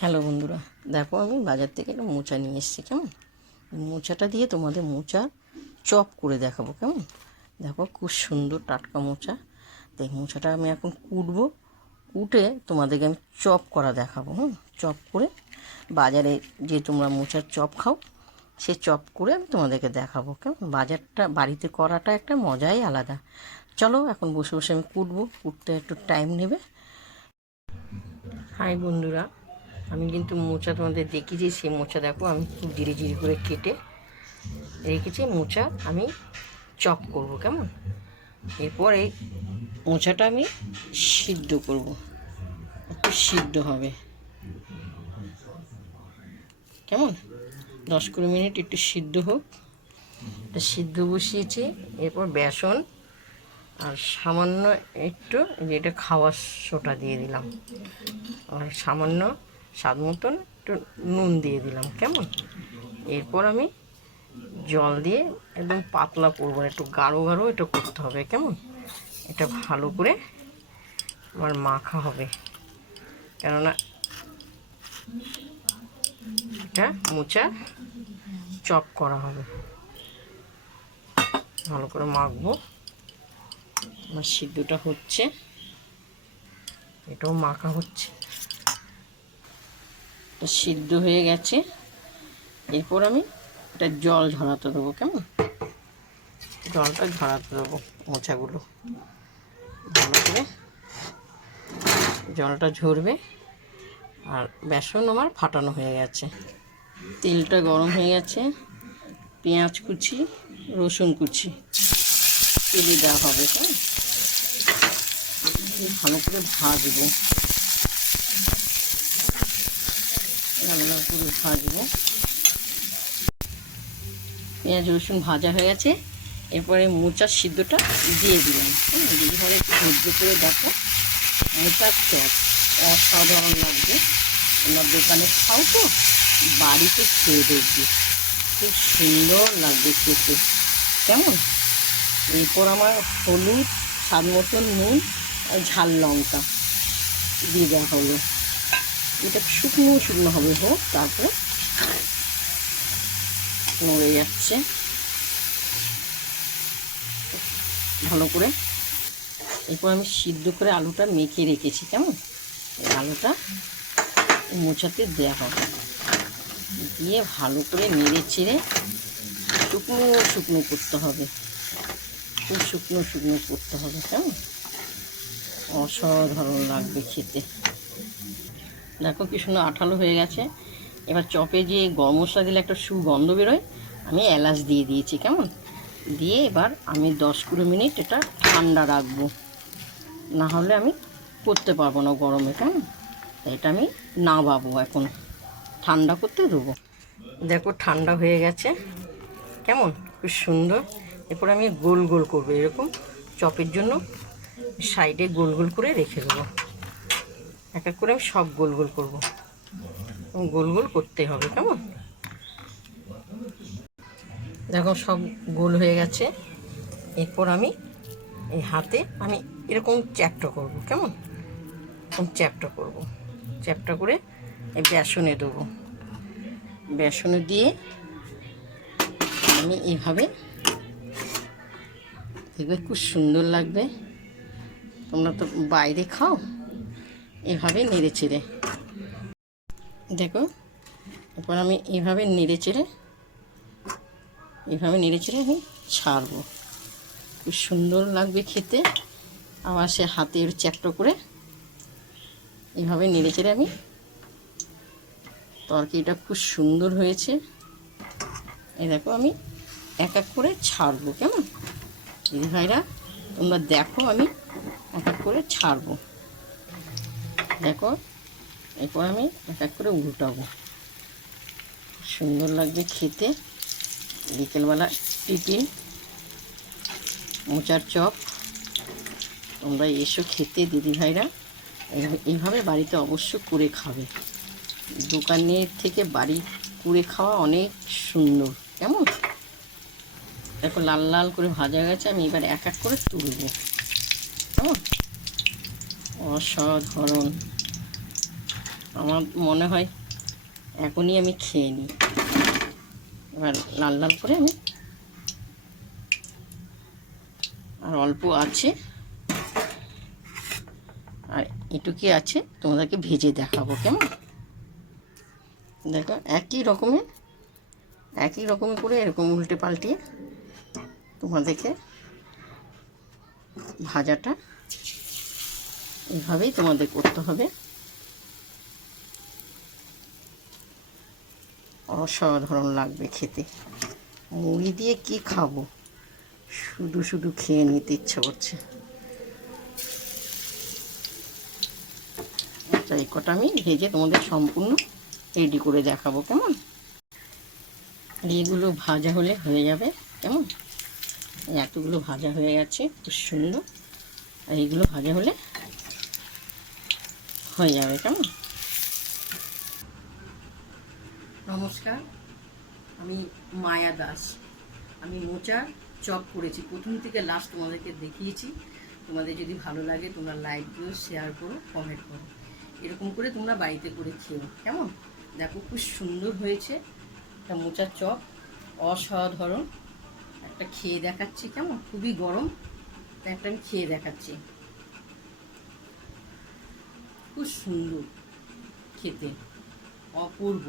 Hello বন্ধুরা, দেখো আমি বাজার থেকে একটা মোচা নিয়ে এসেছি। কেমন মোচাটা দিয়ে তোমাদের মোচা চপ করে দেখাবো। কেমন দেখো, খুব সুন্দর টাটকা মোচা। দেখ, মোচাটা আমি এখন কুটবো, কুটে তোমাদেরকে আমি চপ করা দেখাবো। চপ করে বাজারে যে তোমরা মোচার চপ খাও, সে চপ করে আমি তোমাদেরকে দেখাবো। কেমন বাজারটা বাড়িতে করাটা একটা মজাই আলাদা। চলো এখন বসে বসে আমি কুটবো, কুটতে একটু টাইম নেবে। হাই বন্ধুরা, আমি কিন্তু মোচা তোমাদের দেখিয়েছি। সেই মোচা দেখো আমি খুব ধীরে ধীরে করে কেটে রেখেছি। মোচা আমি চপ করব। কেমন এরপরে মোচাটা আমি সিদ্ধ করব, একটু সিদ্ধ হবে। কেমন 10-20 মিনিট একটু সিদ্ধ হোক। এটা সিদ্ধ বসিয়েছি। এরপর বেসন আর সামান্য একটু যেটা খাওয়ার সোটা দিয়ে দিলাম, আর সামান্য স্বাদ মতন একটু নুন দিয়ে দিলাম। কেমন এরপর আমি জল দিয়ে একদম পাতলা করবো, একটু গাঢ় গাঢ় এটা করতে হবে। কেমন এটা ভালো করে আমার মাখা হবে, কেননা এটা মোচা চপ করা হবে। ভালো করে মাখবো। আমার সিদ্ধটা হচ্ছে, এটাও মাখা হচ্ছে, সিদ্ধ হয়ে গেছে। এরপর আমি এটা জল ঝরাতে দেবো। কেমন জলটা ঝরাতে দেবো, মোচাগুলো ভালো করে জলটা ঝরবে। আর বেসন আমার ফাটানো হয়ে গেছে, তেলটা গরম হয়ে গেছে। পেঁয়াজ কুচি, রসুন কুচি তেলে দেওয়া হবে। ভালো করে ভাজবো, ভালো করে ভাজবো। পেঁয়াজ রসুন ভাজা হয়ে গেছে। এরপরে মোচার সিদ্ধটা দিয়ে দিলাম। ঘরে একটু ধৈর্য করে দেখো, মোচার চপ অসাধারণ লাগবে। তোমরা দোকানে খাও তো, বাড়িতে খেয়ে দেখবে, খুব সুন্দর লাগবে খেতে। কেমন এরপর আমার হলুদ, স্বাদ মতন নুন আর ঝাল লঙ্কা দিয়ে দেওয়া হলো। এটা শুকনো শুকনো হবে হোক, তারপরে নড়ে যাচ্ছে ভালো করে। এরপর আমি সিদ্ধ করে আলুটা মেখে রেখেছি। কেমন এই আলুটা মোচাতে দেওয়া হবে, দিয়ে ভালো করে নেড়ে চেড়ে শুকনো শুকনো করতে হবে, খুব শুকনো শুকনো করতে হবে। কেমন অসাধারণ লাগবে খেতে। দেখো কি সুন্দর আঠালো হয়ে গেছে। এবার চপে যে গরম মশলা দিলে একটা সুগন্ধ বেরোয়, আমি এলাচ দিয়ে দিয়েছি। কেমন দিয়ে এবার আমি 10-20 মিনিট এটা ঠান্ডা রাখবো, না হলে আমি করতে পারবো না গরমে। কেমন এটা আমি নামাবো, এখন ঠান্ডা করতে দেবো। দেখো ঠান্ডা হয়ে গেছে। কেমন খুব সুন্দর। এরপর আমি গোল গোল করবো, এরকম চপের জন্য সাইডে গোল গোল করে রেখে দেবো। এক এক করে আমি সব গোল গোল করবো, গোল গোল করতে হবে। কেমন দেখো সব গোল হয়ে গেছে। এরপর আমি এই হাতে আমি এরকম চ্যাপটা করবো। কেমন এরকম চ্যাপটা করবো, চ্যাপটা করে এই বেসনে দেবো। বেসনে দিয়ে আমি এইভাবে দেখবে খুব সুন্দর লাগবে। তোমরা তো বাইরে খাও, এভাবে নেড়ে চেড়ে দেখো। এরপর আমি এইভাবে নেড়ে চেড়ে আমি ছাড়বো, খুব সুন্দর লাগবে খেতে। আবার সে হাতের চ্যাপটা করে এইভাবে নেড়ে চেড়ে আমি, তরকারিটা খুব সুন্দর হয়েছে। এই দেখো আমি এক এক করে ছাড়বো। কেমন দিদি ভাইরা তোমরা দেখো, আমি এক এক করে ছাড়বো। দেখো এরপর আমি এক এক করে উল্টাবো, সুন্দর লাগবে খেতে। বিকেলবেলা টিফিন মোচার চপ তোমরা এসো খেতে দিদি ভাইরা। এইভাবে বাড়িতে অবশ্য করে খাবে, দোকানের থেকে বাড়ি করে খাওয়া অনেক সুন্দর। কেমন দেখো লাল লাল করে ভাজা গেছে। আমি এবার এক এক করে তুলব। কেমন অসাধারণ আমার মনে হয় এখনই আমি খেয়ে নিই। এবার লাল লাল করে আমি, আর অল্প আছে, আর এটুকি আছে, তোমাদেরকে ভেজে দেখাবো কেমন। দেখো একই রকমের করে এরকম উল্টে পাল্টিয়ে তোমাদেরকে ভাজাটা এভাবেই তোমাদের করতে হবে। অসাধারণ লাগবে খেতে। মুড়ি দিয়ে কি খাবো, শুধু শুধু খেয়ে নিতে ইচ্ছে করছে। আচ্ছা, এই কটা আমি ভেজে তোমাদের সম্পূর্ণ রেডি করে দেখাবো কেমন। আর এইগুলো ভাজা হলে হয়ে যাবে কেমন। এতগুলো ভাজা হয়ে গেছে, খুব সুন্দর। আর এইগুলো ভাজা হলে হয়ে যাবে কেমন। নমস্কার, আমি মায়া দাস। আমি মোচার চপ করেছি, প্রথম থেকে লাস্ট তোমাদেরকে দেখিয়েছি। তোমাদের যদি ভালো লাগে তোমরা লাইক দিও, শেয়ার করো, কমেন্ট করো। এরকম করে তোমরা বাড়িতে করে খেও কেমন। দেখো খুব সুন্দর হয়েছে একটা মোচার চপ, অসাধারণ। একটা খেয়ে দেখাচ্ছি কেমন, খুবই গরম, তাই একটা আমি খেয়ে দেখাচ্ছি। খুব সুন্দর খেতে, অপূর্ব।